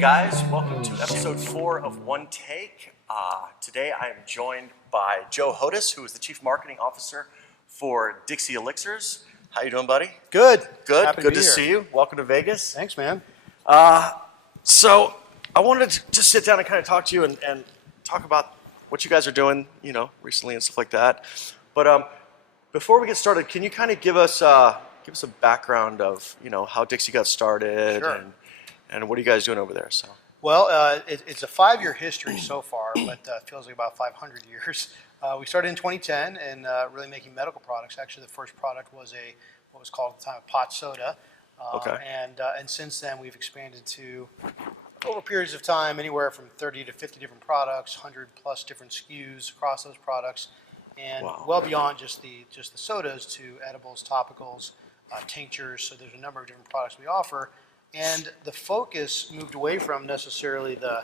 guys, welcome to episode 4 of One Take. Today I am joined by Joe Hodas, who is the Chief Marketing Officer for Dixie Elixirs. How you doing, buddy? Good. Good. Happy Good to be here. see you. Welcome to Vegas. Thanks, man. So I wanted to just sit down and kind of talk to you and talk about what you guys are doing, recently and stuff like that. But before we get started, can you kind of give us a background of how Dixie got started? Sure. And what are you guys doing over there? So. Well, it's a 5-year history so far, but feels like about 500 years. We started in 2010 and really making medical products. Actually, the first product was what was called at the time a pot soda. Okay. And since then, we've expanded to, over periods of time, anywhere from 30 to 50 different products, 100 plus different SKUs across those products, and Wow. well beyond just the sodas to edibles, topicals, tinctures. So there's a number of different products we offer. And the focus moved away from necessarily the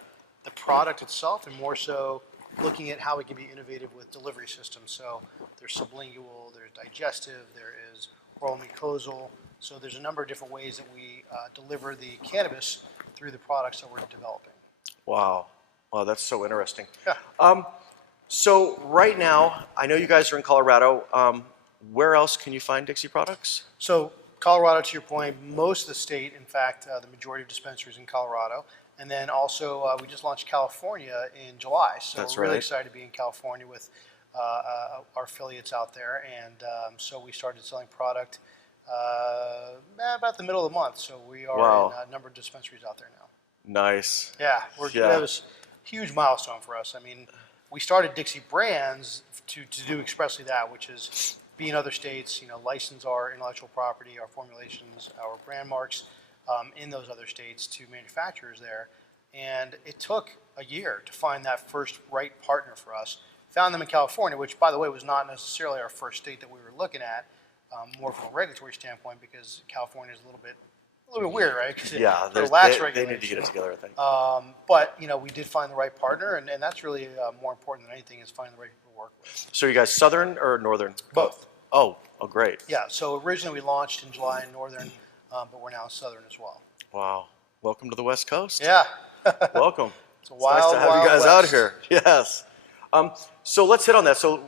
product itself and more so looking at how we can be innovative with delivery systems. So there's sublingual, there's digestive, there is oral mucosal. So there's a number of different ways that we deliver the cannabis through the products that we're developing. Wow, that's so interesting. Yeah. So right now, I know you guys are in Colorado. Where else can you find Dixie products? So Colorado, to your point, most of the state, in fact, the majority of dispensaries in Colorado. And then also, we just launched California in July. So That's we're really right. excited to be in California with our affiliates out there. And so we started selling product about the middle of the month. So we are Wow. in a number of dispensaries out there now. Nice. Yeah, Yeah. that was a huge milestone for us. I mean, we started Dixie Brands to do expressly that, which is be in other states, license our intellectual property, our formulations, our brand marks in those other states to manufacturers there. And it took a year to find that first right partner for us. Found them in California, which, by the way, was not necessarily our first state that we were looking at, more from a regulatory standpoint, because California is a little bit weird, right? Yeah, they relax they need to get it together, I think. But we did find the right partner, and that's really more important than anything is finding the right people to work with. So you guys southern or northern? Both. Oh, great. Yeah. So originally we launched in July in northern, but we're now southern as well. Wow. Welcome to the West Coast. Yeah. Welcome. It's a wild, nice to have wild you guys west. out here. Yes. So let's hit on that. So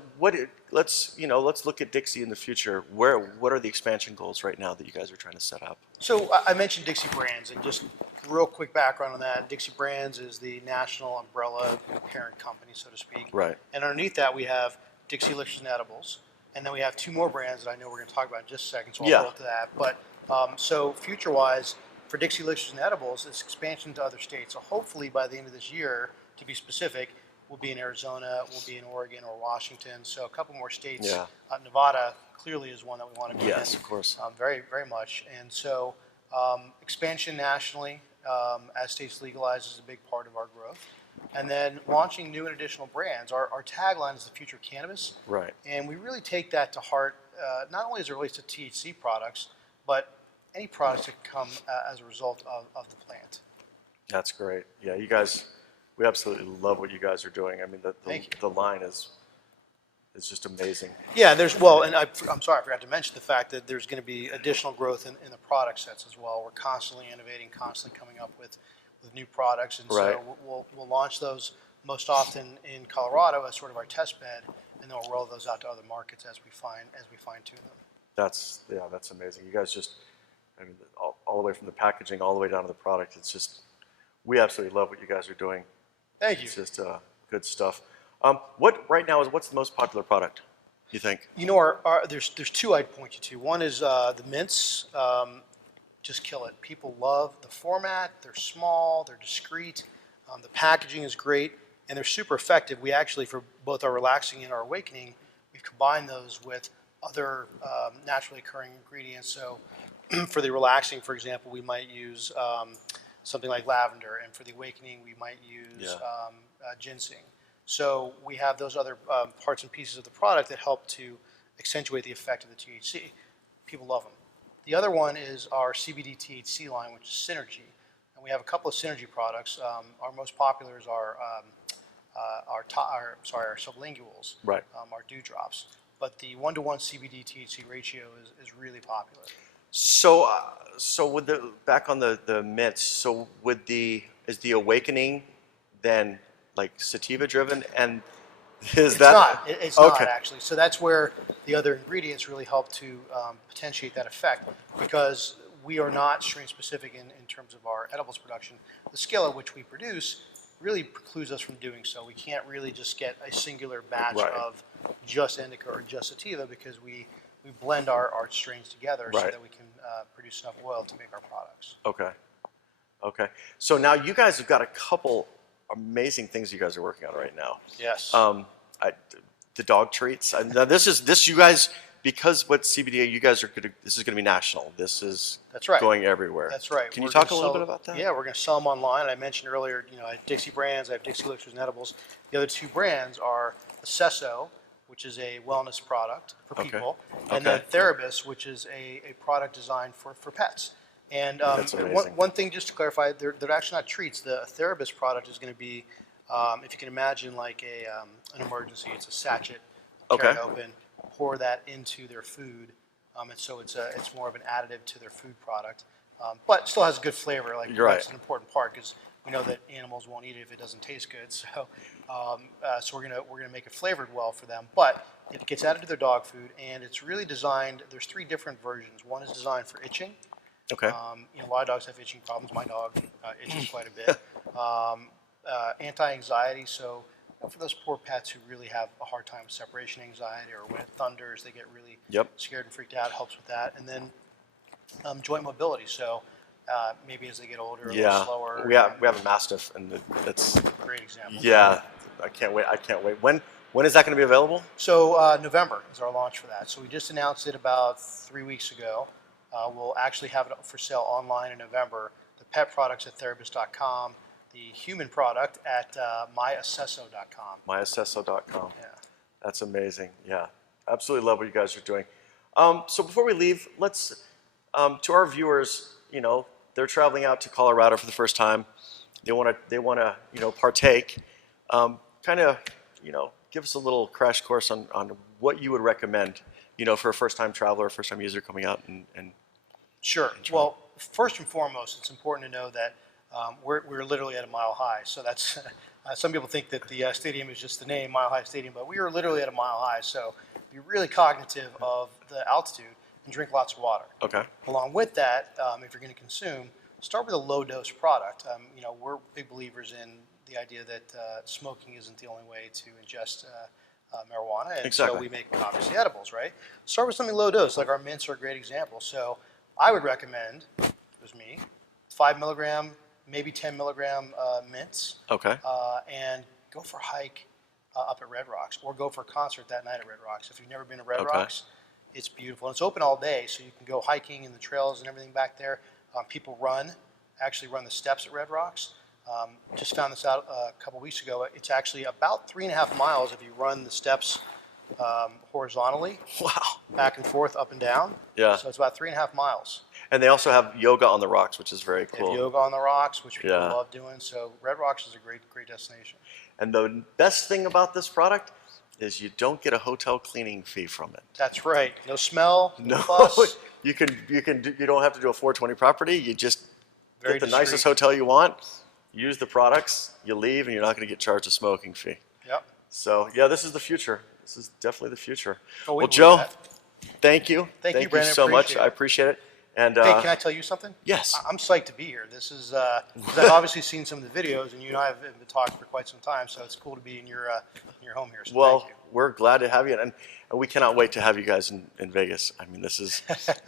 let's look at Dixie in the future. What are the expansion goals right now that you guys are trying to set up? So I mentioned Dixie Brands, and just real quick background on that. Dixie Brands is the national umbrella parent company, so to speak. Right. And underneath that we have Dixie Elixirs and Edibles, and then we have 2 more brands that I know we're going to talk about in just a second. So I'll go to that. But so future-wise, for Dixie Elixirs and Edibles, it's expansion to other states. So hopefully by the end of this year, to be specific, we'll be in Arizona, we'll be in Oregon or Washington. So a couple more states. Yeah. Nevada clearly is one that we want to be in. Yes, of course. Very, very much. And so expansion nationally as states legalize is a big part of our growth. And then launching new and additional brands. Our tagline is the future of cannabis. Right. And we really take that to heart, not only as it relates to THC products, but any products that come as a result of the plant. That's great. Yeah, you guys, we absolutely love what you guys are doing. I mean, Thank you. the line is just amazing. Yeah, and I'm sorry, I forgot to mention the fact that there's going to be additional growth in the product sets as well. We're constantly innovating, constantly coming up with new products, and Right. so we'll launch those most often in Colorado as sort of our test bed, and then we'll roll those out to other markets as we fine tune them. That's amazing. You guys just, all the way from the packaging all the way down to the product. It's just, we absolutely love what you guys are doing. Thank you. It's just good stuff. What's the most popular product, you think? There's 2 I'd point you to. One is the mints. Just kill it. People love the format. They're small. They're discreet. The packaging is great, and they're super effective. We actually, for both our relaxing and our awakening, we've combined those with other naturally occurring ingredients. So for the relaxing, for example, we might use something like lavender, and for the awakening, we might use ginseng. So we have those other parts and pieces of the product that help to accentuate the effect of the THC. People love them. The other one is our CBD THC line, which is Synergy. And we have a couple of Synergy products. Our most popular is our sublinguals, Right. Our dewdrops. But the 1-to-1 CBD THC ratio is really popular. So with back on the mints, so with the is the awakening then like sativa driven, and It's not. It's okay? not actually. So that's where the other ingredients really help to potentiate that effect, because we are not strain specific in terms of our edibles production. The scale at which we produce really precludes us from doing so. We can't really just get a singular batch Right. of just indica or just sativa, because we blend our strains together so Right. that we can produce enough oil to make our products. Okay. Okay. So now you guys have got a couple amazing things you guys are working on right now. Yes. The dog treats. Now this you guys, because with CBDA you guys are gonna, this is going to be national. This is That's right. going everywhere. That's right. Can We're you talk a gonna little sell- bit about that? Yeah, we're going to sell them online. I mentioned earlier, I have Dixie brands. I have Dixie Elixirs and Edibles. The other two brands are Acesso, which is a wellness product for Okay. people, and then Okay. Therabis, which is a product designed for pets. And That's amazing. one thing just to clarify, they're actually not treats. The Therabis product is going to be, if you can imagine, like an emergency. It's a sachet, tear Okay. it open, pour that into their food, and so it's more of an additive to their food product, but still has a good flavor. Like You're right. that's an important part, because we know that animals won't eat it if it doesn't taste good. So, so we're gonna make it flavored well for them. But it gets added to their dog food, and it's really designed. There's 3 different versions. One is designed for itching. Okay. A lot of dogs have itching problems. My dog itches quite a bit. Anti-anxiety, so for those poor pets who really have a hard time with separation anxiety, or when it thunders, they get really Yep. scared and freaked out, helps with that. And then joint mobility, so maybe as they get older, a little Yeah. slower. We have a Mastiff, and that's Great example. yeah. I can't wait. I can't wait. When is that going to be available? So November is our launch for that. So we just announced it about 3 weeks ago. We'll actually have it for sale online in November. The pet products at therapist.com, the human product at myacesso.com. myacesso.com. Yeah. That's amazing. Yeah, absolutely love what you guys are doing. So before we leave, let's to our viewers. They're traveling out to Colorado for the first time. They want to partake. Kind of give us a little crash course on what you would recommend. For a first-time traveler, first-time user coming out and Sure. Well, first and foremost, it's important to know that we're literally at a mile high. So that's some people think that the stadium is just the name, Mile High Stadium, but we are literally at a mile high. So be really cognitive of the altitude and drink lots of water. okay. Along with that, if you're going to consume, start with a low-dose product. We're big believers in the idea that smoking isn't the only way to ingest marijuana, and Exactly. so we make obviously edibles, right? Start with something low dose, like our mints are a great example. So I would recommend, if it was me, 5 milligram, maybe 10 milligram mints, Okay. and go for a hike up at Red Rocks, or go for a concert that night at Red Rocks. If you've never been to Red Okay. Rocks, it's beautiful. And it's open all day, so you can go hiking in the trails and everything back there. People actually run the steps at Red Rocks. Just found this out a couple weeks ago. It's actually about 3.5 miles if you run the steps horizontally, Wow. back and forth, up and down. Yeah. So it's about 3.5 miles. And they also have yoga on the rocks, which is very They have cool. yoga on the rocks, which people Yeah. love doing. So Red Rocks is a great destination. And the best thing about this product is you don't get a hotel cleaning fee from it. That's right. No smell, no No, fuss. you don't have to do a 420 property. You just Very get the discreet. nicest hotel you want, use the products, you leave, and you're not going to get charged a smoking fee. Yep. So yeah, this is the future. This is definitely the future. Oh, we Well, believe Joe, that. thank you. Thank you, Brandon. so much. Appreciate it. I appreciate it. And Hey, can I tell you something? yes. I'm psyched to be here. This is, 'cause I've obviously seen some of the videos, and you and I have been talking for quite some time, so it's cool to be in your home here. So Well, thank you. we're glad to have you, and we cannot wait to have you guys in Vegas. I mean, this is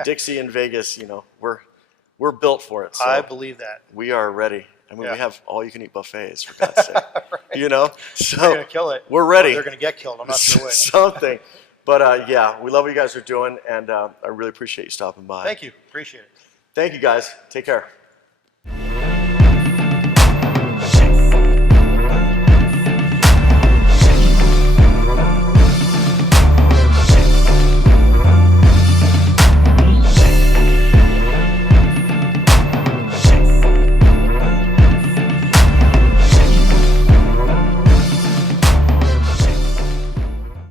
Dixie in Vegas. We're built for it. So I believe that. we are ready. I mean, Yeah. we have all-you-can-eat buffets, for God's sake. So They're going to kill it. we're ready. Or they're going to get killed. I'm not sure which. Something. But yeah, we love what you guys are doing, and I really appreciate you stopping by. Thank you. Appreciate it. Thank you, guys. Take care.